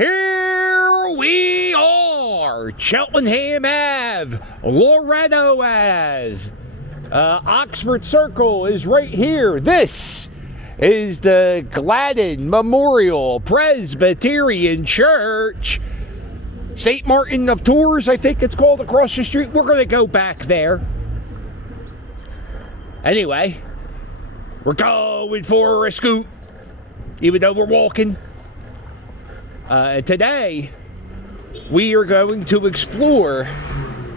Here we are, Cheltenham Ave, Loretto Ave. Oxford Circle is right here. This is the Gladden Memorial Presbyterian Church. St. Martin of Tours, I think it's called, across the street. We're going to go back there. Anyway, we're going for a scoot, even though we're walking. And today, we are going to explore,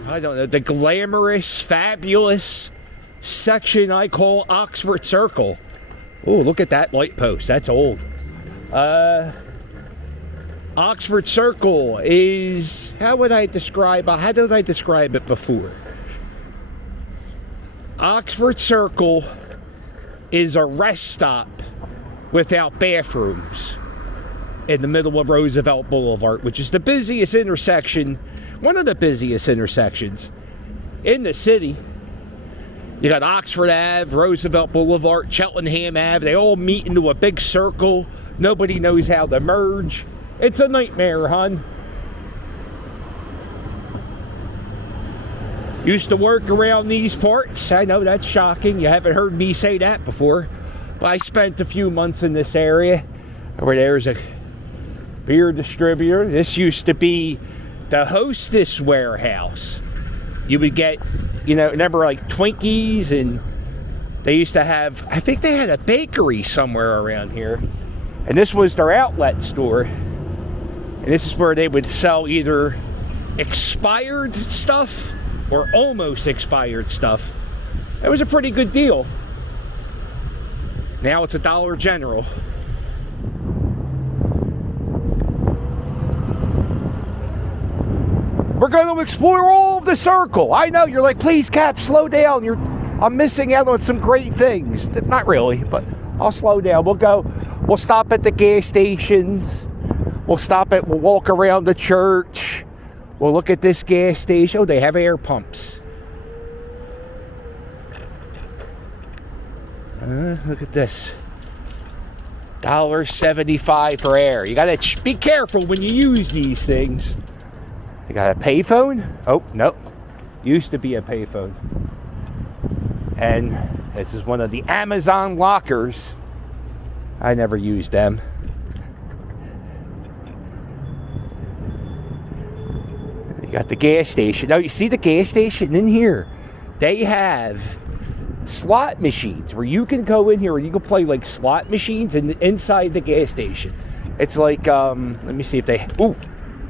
I don't know, the glamorous, fabulous section I call Oxford Circle. Oh, look at that light post. That's old. Oxford Circle is, how did I describe it before? Oxford Circle is a rest stop without bathrooms in the middle of Roosevelt Boulevard, which is the busiest intersection, one of the busiest intersections in the city. You got Oxford Ave, Roosevelt Boulevard, Cheltenham Ave. They all meet into a big circle. Nobody knows how to merge. It's a nightmare, hon. Used to work around these parts. I know that's shocking. You haven't heard me say that before. But I spent a few months in this area. Over there's a beer distributor. This used to be the Hostess warehouse. You would get, remember like Twinkies, and they used to have, I think they had a bakery somewhere around here. And this was their outlet store. And this is where they would sell either expired stuff or almost expired stuff. It was a pretty good deal. Now it's a Dollar General. We're going to explore all of the circle. I know, you're like, please, Cap, slow down. I'm missing out on some great things. Not really, but I'll slow down. We'll stop at the gas stations. We'll walk around the church. We'll look at this gas station. Oh, they have air pumps. Look at this. $1.75 for air. You got to be careful when you use these things. They got a payphone. Oh, no. Used to be a payphone. And this is one of the Amazon lockers. I never used them. You got the gas station. Now, you see the gas station in here? They have slot machines where you can go in here and you can play like slot machines inside the gas station. It's like, let me see if they...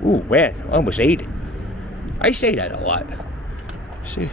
Ooh, man, I almost ate it. I say that a lot. See?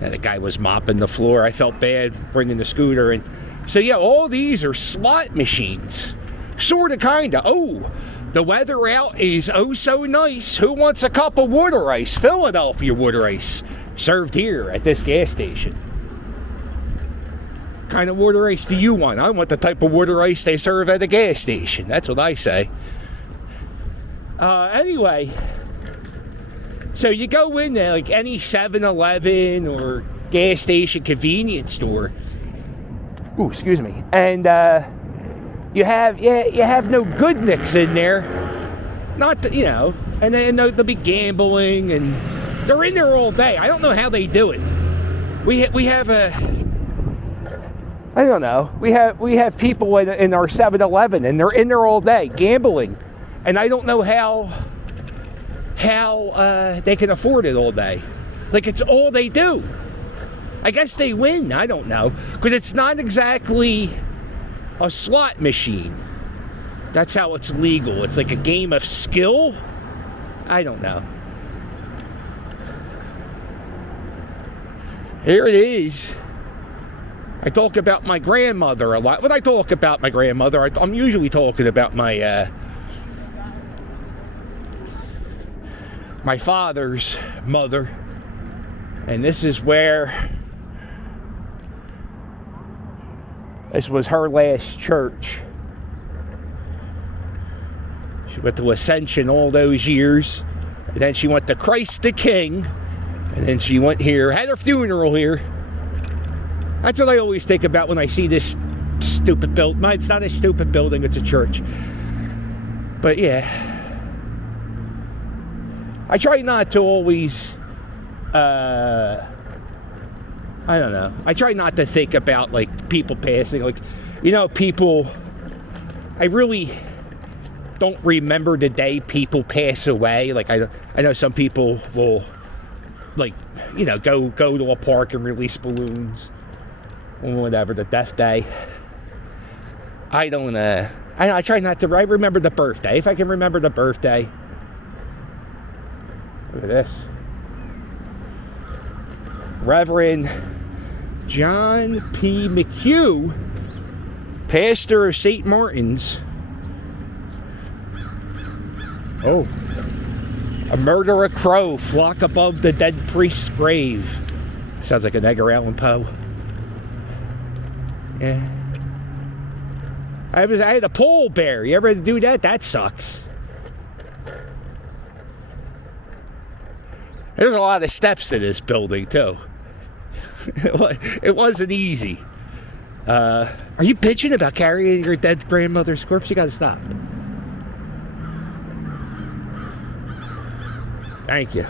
Yeah, the guy was mopping the floor. I felt bad bringing the scooter in. So yeah, all these are slot machines. Sorta, kinda. Oh, the weather out is oh so nice. Who wants a cup of water ice? Philadelphia water ice. Served here at this gas station. What kind of water ice do you want? I want the type of water ice they serve at a gas station. That's what I say. Anyway, so you go in there like any 7-Eleven or gas station convenience store. Ooh, excuse me. And you have no good nicks in there. Not the, and then they'll be gambling, and they're in there all day. I don't know how they do it. We have I don't know. We have people in our 7-Eleven, and they're in there all day gambling, and I don't know how they can afford it all day. Like, it's all they do. I guess they win. I don't know, because it's not exactly a slot machine. That's how it's legal. It's like a game of skill. I don't know. Here it is. I talk about my grandmother a lot. When I talk about my grandmother, I'm usually talking about my father's mother. And this is where... This was her last church. She went to Ascension all those years. And then she went to Christ the King. And then she went here, had her funeral here. That's what I always think about when I see this stupid building. It's not a stupid building, it's a church. But yeah. I try not to always, I don't know. I try not to think about, like, people passing. Like, you know, people, I really don't remember the day people pass away. Like, I know some people will, like, you know, go to a park and release balloons or whatever, the death day. I don't, I try not to. I remember the birthday. If I can remember the birthday. Look at this. Reverend John P. McHugh, pastor of St. Martin's. Oh. A murderer crow flock above the dead priest's grave. Sounds like an Edgar Allan Poe. Yeah. I had a pole bear. You ever do that? That sucks. There's a lot of steps to this building, too. It wasn't easy. Are you bitching about carrying your dead grandmother's corpse? You gotta stop. Thank you.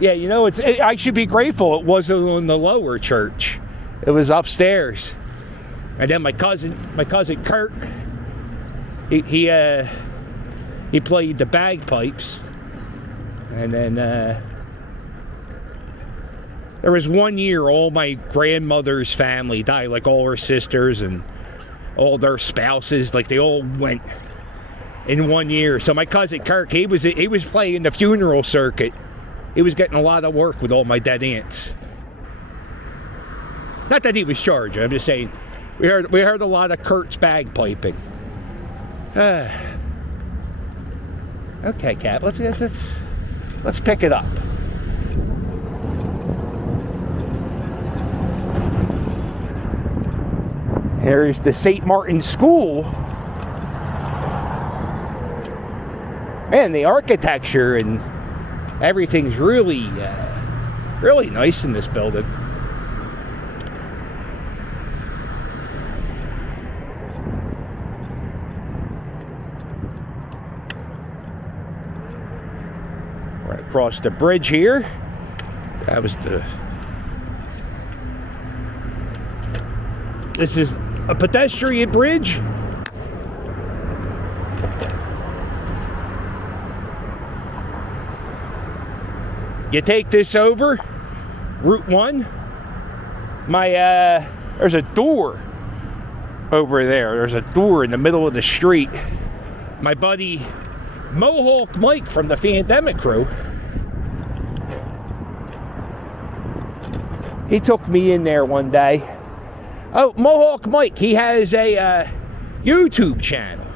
Yeah, you know, I should be grateful it wasn't in the lower church. It was upstairs. And then my cousin Kurt, he played the bagpipes. And then there was one year all my grandmother's family died, like all her sisters and all their spouses, like they all went in 1 year. So my cousin Kirk, he was playing the funeral circuit. He was getting a lot of work with all my dead aunts. Not that he was charged. I'm just saying we heard a lot of Kurt's bagpiping. Okay, Cap. Let's pick it up. Here's the St. Martin School. Man, the architecture and everything's really nice in this building. Right across the bridge here. This is a pedestrian bridge. You take this over Route 1. There's a door over there. There's a door in the middle of the street. My buddy Mohawk Mike from the Pandemic Crew, he took me in there one day. Oh, Mohawk Mike, he has a YouTube channel.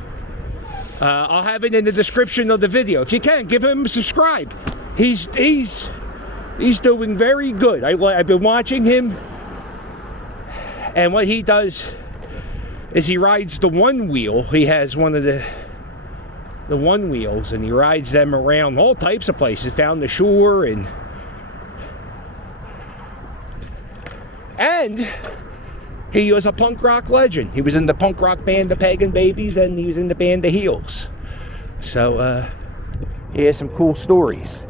I'll have it in the description of the video. If you can, give him a subscribe. He's doing very good. I've been watching him, and what he does is he rides the one wheel. He has one of the one wheels, and he rides them around all types of places, down the shore, and he was a punk rock legend. He was in the punk rock band The Pagan Babies, and he was in the band The Heels. So he has some cool stories.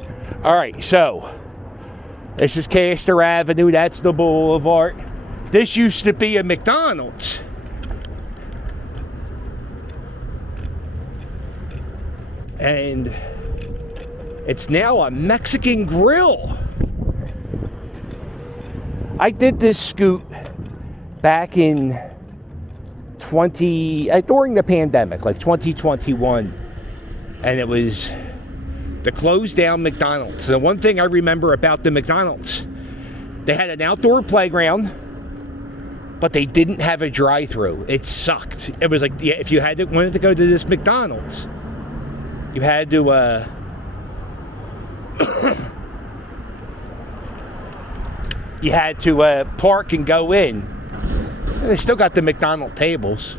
All right, so this is Castor Avenue. That's the boulevard. This used to be a McDonald's. And it's now a Mexican grill. I did this scoot back in during the pandemic, like 2021, and it was the closed down McDonald's. The one thing I remember about the McDonald's, they had an outdoor playground, but they didn't have a drive-through. It sucked. It was like, yeah, if you wanted to go to this McDonald's, you had to you had to park and go in. And they still got the McDonald's tables.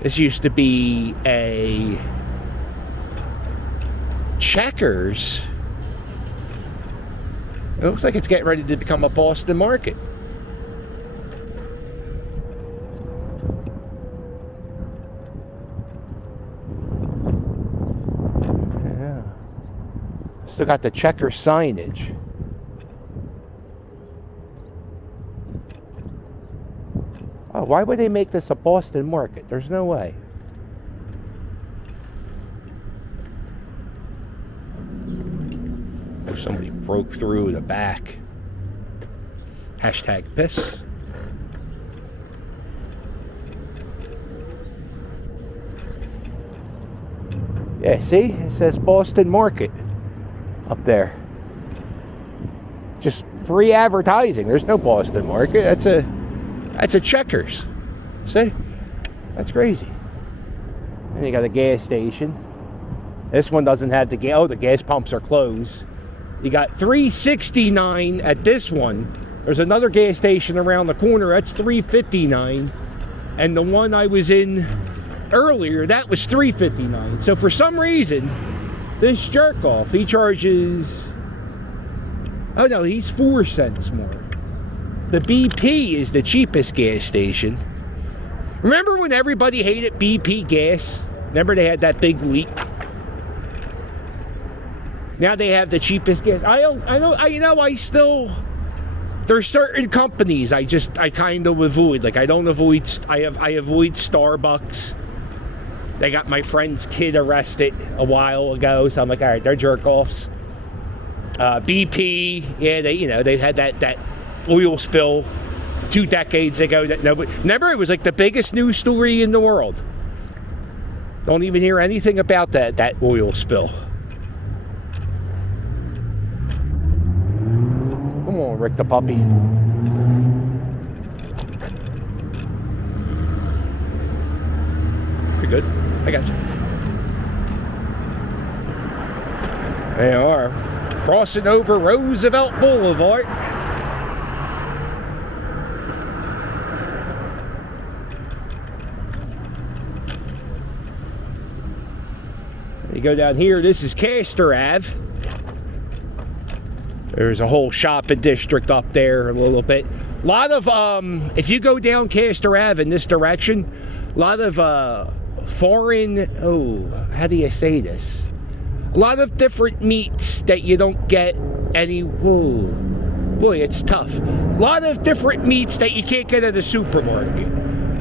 This used to be Checkers. It looks like it's getting ready to become a Boston market. Yeah. Still got the Checkers signage. Oh, why would they make this a Boston market? There's no way. Oh, somebody broke through the back. Hashtag piss. Yeah, see? It says Boston Market up there. Just free advertising. There's no Boston Market. That's a Checkers. See? That's crazy. And you got a gas station. This one doesn't have the gas. Oh, the gas pumps are closed. You got $3.69 at this one. There's another gas station around the corner. That's $3.59. And the one I was in earlier, that was $3.59. So for some reason, this jerk off, he charges, oh no, he's 4 cents more. The BP is the cheapest gas station. Remember when everybody hated BP gas? Remember they had that big leak? Now they have the cheapest gas. There's certain companies I kind of avoid. Like I avoid Starbucks. They got my friend's kid arrested a while ago, so I'm like, all right, they're jerk offs. BP, yeah, they had that oil spill 2 decades ago that nobody. Remember, it was like the biggest news story in the world. Don't even hear anything about that oil spill. Come on, Rick the puppy. Pretty good. I got you. They are crossing over Roosevelt Boulevard. You go down here, this is Castor Ave. There's a whole shopping district up there a little bit. A lot of, if you go down Castor Ave in this direction, a lot of foreign, how do you say this? A lot of different meats that you don't get any, boy, it's tough. A lot of different meats that you can't get at a supermarket.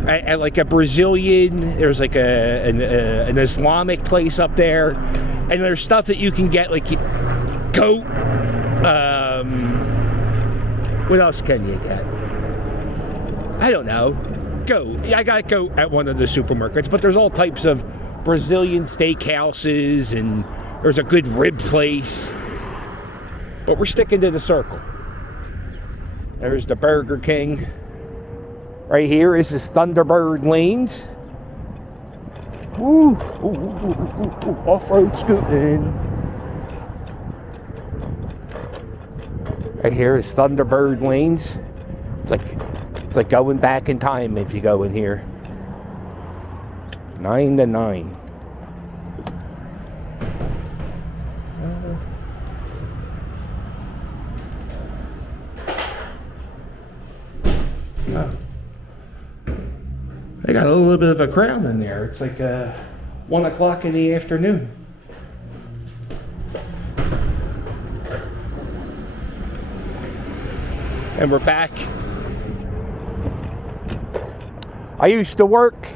At like a Brazilian, there's like an Islamic place up there, and there's stuff that you can get like goat. What else can you get? I don't know. Goat. I got goat at one of the supermarkets, but there's all types of Brazilian steakhouses, and there's a good rib place. But we're sticking to the circle. There's the Burger King. Right here is this Thunderbird Lanes. Woo! Off-road scooting. Right here is Thunderbird Lanes. It's like going back in time if you go in here. 9 to 9. They got a little bit of a crowd in there. It's like 1 o'clock in the afternoon. And we're back. I used to work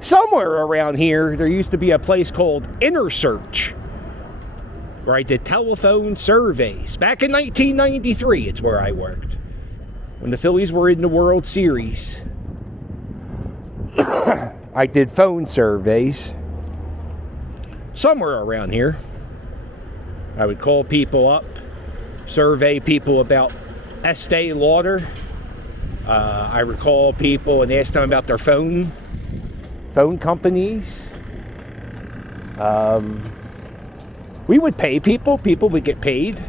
somewhere around here. There used to be a place called Inner Search, where I did telephone surveys. Back in 1993, it's where I worked. When the Phillies were in the World Series. I did phone surveys somewhere around here. I would call people up, survey people about Estee Lauder. I would call people and ask them about their phone companies. We would pay people. People would get paid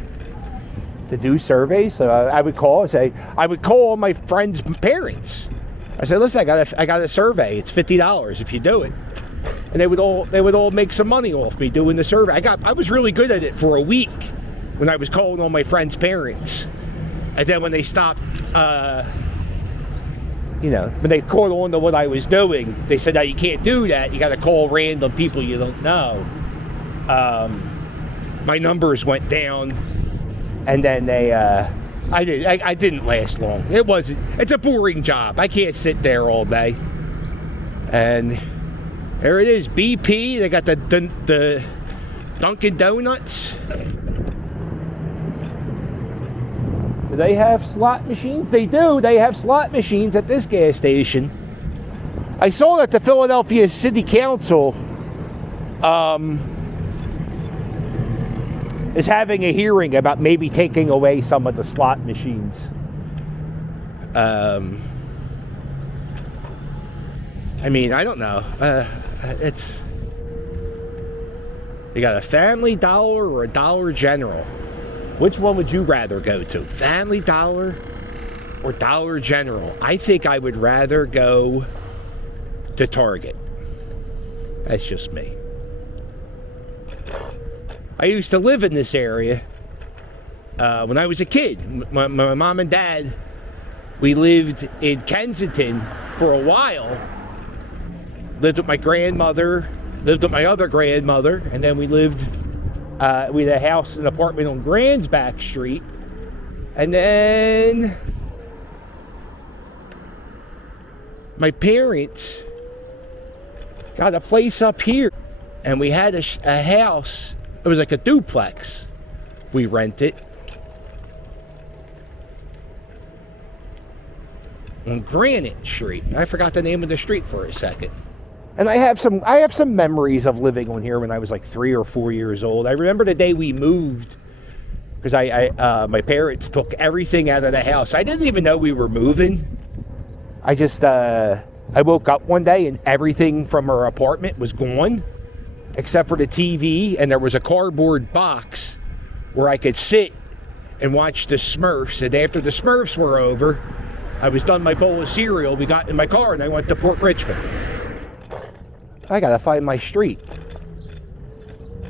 to do surveys. So I would call and say, I would call my friends' parents. I said, listen, I got a survey. It's $50 if you do it. and they would all make some money off me doing the survey. I was really good at it for a week when I was calling on my friends' parents, and then when they stopped, when they caught on to what I was doing, they said, "No, you can't do that. You got to call random people you don't know." My numbers went down, and then I didn't last long. It's a boring job. I can't sit there all day. And there it is, BP. They got the Dunkin' Donuts. Do they have slot machines? They do. They have slot machines at this gas station. I saw that the Philadelphia City Council is having a hearing about maybe taking away some of the slot machines. I don't know. You got a Family Dollar or a Dollar General. Which one would you rather go to? Family Dollar or Dollar General? I think I would rather go to Target. That's just me. I used to live in this area when I was a kid. My mom and dad, we lived in Kensington for a while. Lived with my grandmother, lived with my other grandmother, and then we had a house, an apartment on Grand's back street. And then my parents got a place up here, and we had a house. It was like a duplex we rented on Granite Street. I forgot the name of the street for a second. And I have some memories of living on here when I was like 3 or 4 years old. I remember the day we moved, because my parents took everything out of the house. I didn't even know we were moving. I woke up one day and everything from our apartment was gone, except for the TV, and there was a cardboard box where I could sit and watch the Smurfs. And after the Smurfs were over, I was done my bowl of cereal. We got in my car and I went to Port Richmond. I gotta find my street.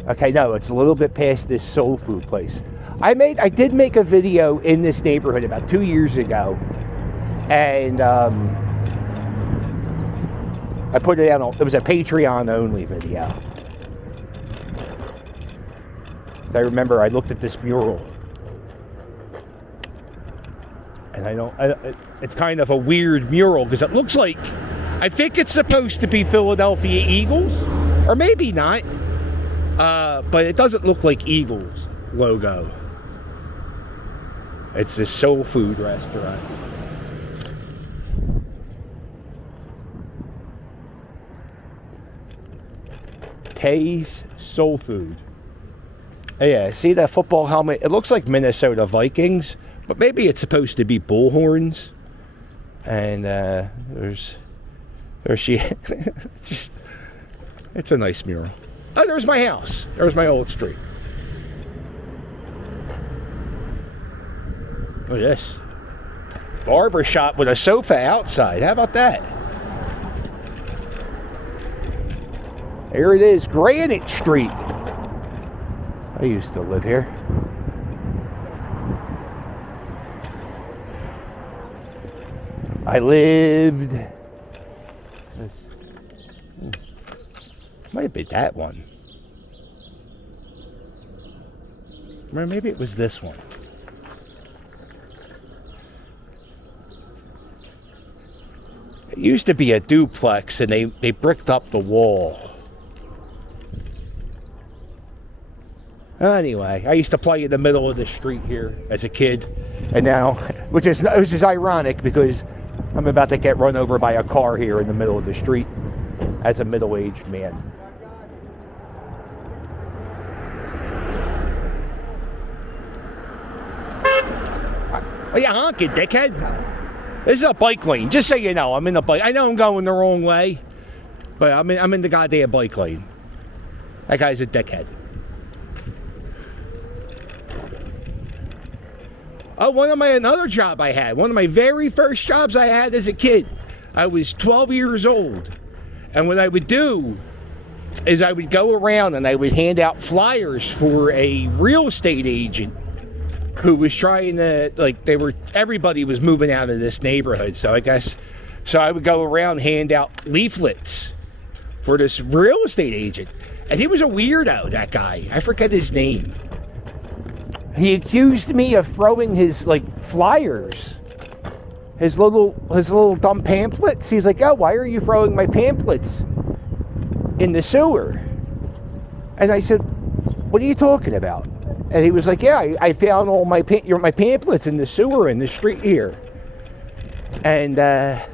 Okay, no, it's a little bit past this soul food place. I did make a video in this neighborhood about 2 years ago, and I put it out. It was a Patreon only video. I remember I looked at this mural, and it's kind of a weird mural because it looks like, I think it's supposed to be Philadelphia Eagles, or maybe not, but it doesn't look like Eagles logo. It's this soul food restaurant. Tay's Soul Food. Yeah, see that football helmet? It looks like Minnesota Vikings, but maybe it's supposed to be bullhorns. And there's she. It's a nice mural. Oh, there's my house. There's my old street. Look at this. Barber shop with a sofa outside. How about that? There it is, Granite Street. I used to live here. I lived... Might have been that one. Or maybe it was this one. It used to be a duplex, and they bricked up the wall. Anyway, I used to play in the middle of the street here as a kid, and now, which is ironic because I'm about to get run over by a car here in the middle of the street as a middle-aged man. Are you honking, dickhead? This is a bike lane. Just so you know, I'm in the bike. I know I'm going the wrong way, but I'm in the goddamn bike lane. That guy's a dickhead. Oh, another job I had. One of my very first jobs I had as a kid. I was 12 years old. And what I would do is I would go around and I would hand out flyers for a real estate agent who was trying to, like, everybody was moving out of this neighborhood. So I would go around, hand out leaflets for this real estate agent. And he was a weirdo, that guy. I forget his name. He accused me of throwing his, like, flyers, his little dumb pamphlets. He's like, oh, why are you throwing my pamphlets in the sewer? And I said, what are you talking about? And he was like, yeah, I found all my pamphlets in the sewer in the street here. And I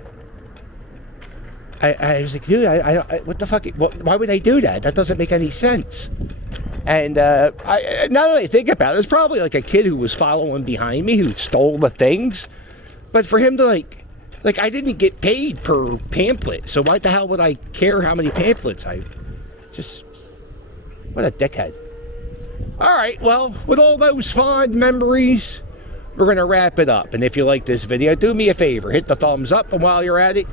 was like, dude, I what the fuck? Why would I do that? That doesn't make any sense. And now that I think about it, it's probably like a kid who was following behind me who stole the things. But for him to like I didn't get paid per pamphlet, so why the hell would I care how many pamphlets what a dickhead. All right, well, with all those fond memories, we're going to wrap it up. And if you like this video, do me a favor, hit the thumbs up, and while you're at it,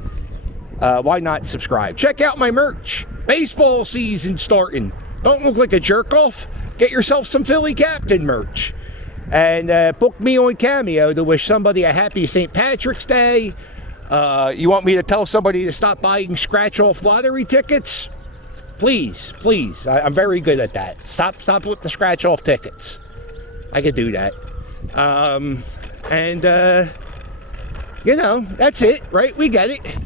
why not subscribe? Check out my merch. Baseball season starting. Don't look like a jerk-off. Get yourself some Philly Captain merch. And book me on Cameo to wish somebody a happy St. Patrick's Day. You want me to tell somebody to stop buying scratch-off lottery tickets? Please. I'm very good at that. Stop with the scratch-off tickets. I could do that. That's it, right? We get it.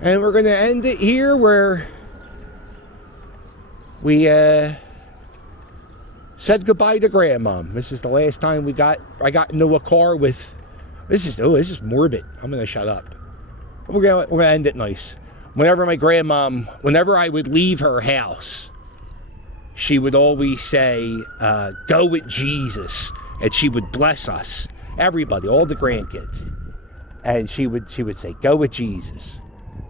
And we're going to end it here where we said goodbye to Grandmom. This is the last time I got into a car with... This is morbid. I'm going to shut up. We're going to end it nice. Whenever I would leave her house, she would always say, go with Jesus. And she would bless us. Everybody, all the grandkids. And she would say, go with Jesus.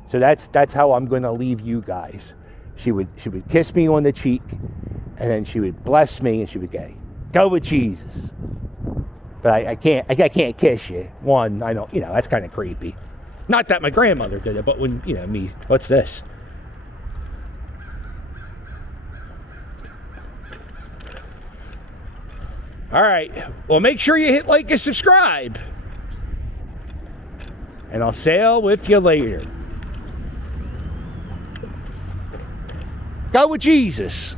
So that's how I'm going to leave you guys. She would kiss me on the cheek, and then she would bless me, and she would go with Jesus. But I can't kiss you. One, I don't, that's kind of creepy. Not that my grandmother did it, but when, me, what's this? All right. Well, make sure you hit like and subscribe. And I'll sail with you later. Go with Jesus.